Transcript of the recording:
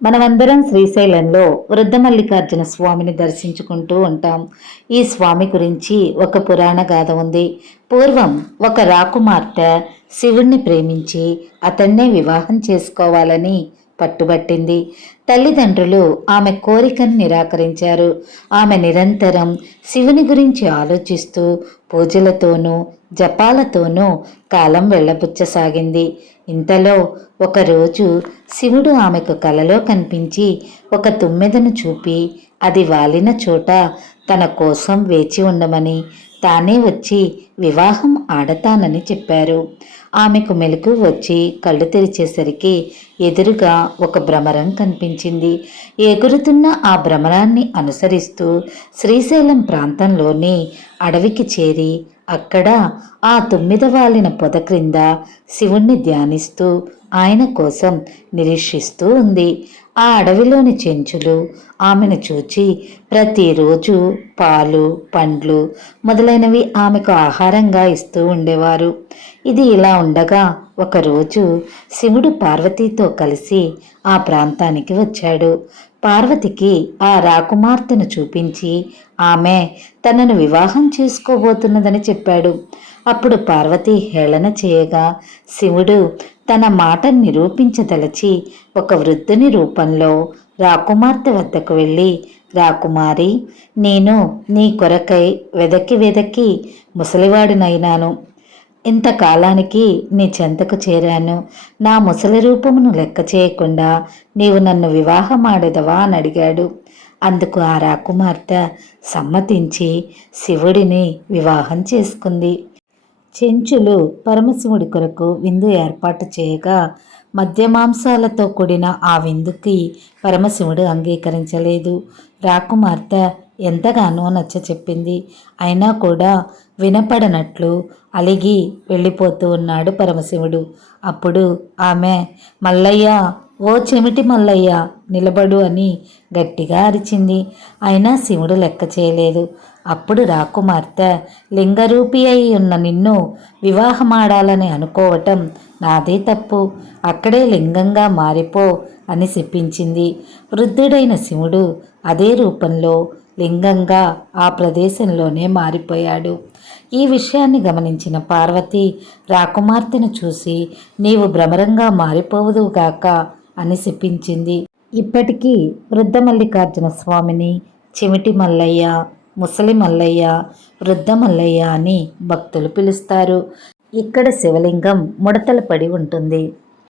మనమందరం శ్రీశైలంలో వృద్ధ మల్లికార్జున స్వామిని దర్శించుకుంటూ ఉంటాం. ఈ స్వామి గురించి ఒక పురాణ గాథ ఉంది. పూర్వం ఒక రాకుమార్తె శివుణ్ణి ప్రేమించి అతన్నే వివాహం చేసుకోవాలని పట్టుబట్టింది. తల్లిదండ్రులు ఆమె కోరికను నిరాకరించారు. ఆమె నిరంతరం శివుని గురించి ఆలోచిస్తూ పూజలతోనూ జపాలతోనూ కాలం వెళ్ళబుచ్చసాగింది. ఇంతలో ఒకరోజు శివుడు ఆమెకు కలలో కనిపించి ఒక తుమ్మెదను చూపి అది వాలిన చోట తన కోసం వేచి ఉండమని, తానే వచ్చి వివాహం ఆడతానని చెప్పారు. ఆమెకు మెలకు వచ్చి కళ్ళు తెరిచేసరికి ఎదురుగా ఒక భ్రమరం కనిపించింది. ఎగురుతున్న ఆ భ్రమరాన్ని అనుసరిస్తూ శ్రీశైలం ప్రాంతంలోని అడవికి చేరి అక్కడ ఆ తుమ్మిద వాలిన పొద క్రింద శివుణ్ణి ధ్యానిస్తూ ఆయన కోసం నిరీక్షిస్తూ ఉంది. ఆ అడవిలోని చెంచులు ఆమెను చూచి ప్రతిరోజు పాలు పండ్లు మొదలైనవి ఆమెకు ఆహారంగా ఇస్తూ ఉండేవారు. ఇది ఇలా ఉండగా ఒకరోజు శివుడు పార్వతీతో కలిసి ఆ ప్రాంతానికి వచ్చాడు. పార్వతికి ఆ రాకుమార్తెను చూపించి ఆమె తనను వివాహం చేసుకోబోతున్నదని చెప్పాడు. అప్పుడు పార్వతి హేళన చేయగా శివుడు తన మాట నిరూపించదలచి ఒక వృద్ధుని రూపంలో రాకుమార్తె వద్దకు వెళ్ళి, రాకుమారి, నేను నీ కొరకై వెదకి వెదకి ముసలివాడినైనాను. ఇంతకాలానికి నీ చెంతకు చేరాను. నా ముసలి రూపమును లెక్క చేయకుండా నీవు నన్ను వివాహమాడెదవా అని అడిగాడు. అందుకు ఆ రాకుమార్తె సమ్మతించి శివుడిని వివాహం చేసుకుంది. చెంచులు పరమశివుడి కొరకు విందు ఏర్పాటు చేయగా మద్యమాంసాలతో కూడిన ఆ విందుకి పరమశివుడు అంగీకరించలేదు. రాకుమార్తె ఎంతగానో నచ్చ చెప్పింది. అయినా కూడా వినపడనట్లు అలిగి వెళ్ళిపోతూ ఉన్నాడు పరమశివుడు. అప్పుడు ఆమె, మల్లయ్య, ఓ చెమిటి మల్లయ్య, నిలబడు అని గట్టిగా అరిచింది. అయినా శివుడు లెక్క చేయలేదు. అప్పుడు రాకుమార్తె, లింగరూపి అయి ఉన్న నిన్ను వివాహమాడాలని అనుకోవటం నాదే తప్పు, అక్కడే లింగంగా మారిపో అని శపించింది. వృద్ధుడైన శివుడు అదే రూపంలో లింగంగా ఆ ప్రదేశంలోనే మారిపోయాడు. ఈ విషయాన్ని గమనించిన పార్వతి రాకుమార్తెను చూసి, నీవు భ్రమరంగా మారిపోవుదువుగాక అని శపించింది. ఇప్పటికీ వృద్ధ మల్లికార్జున స్వామిని చెమిటి మల్లయ్య, ముసలి మల్లయ్య, వృద్ధ మల్లయ్య అని భక్తులు పిలుస్తారు. ఇక్కడ శివలింగం ముడతలు పడి ఉంటుంది.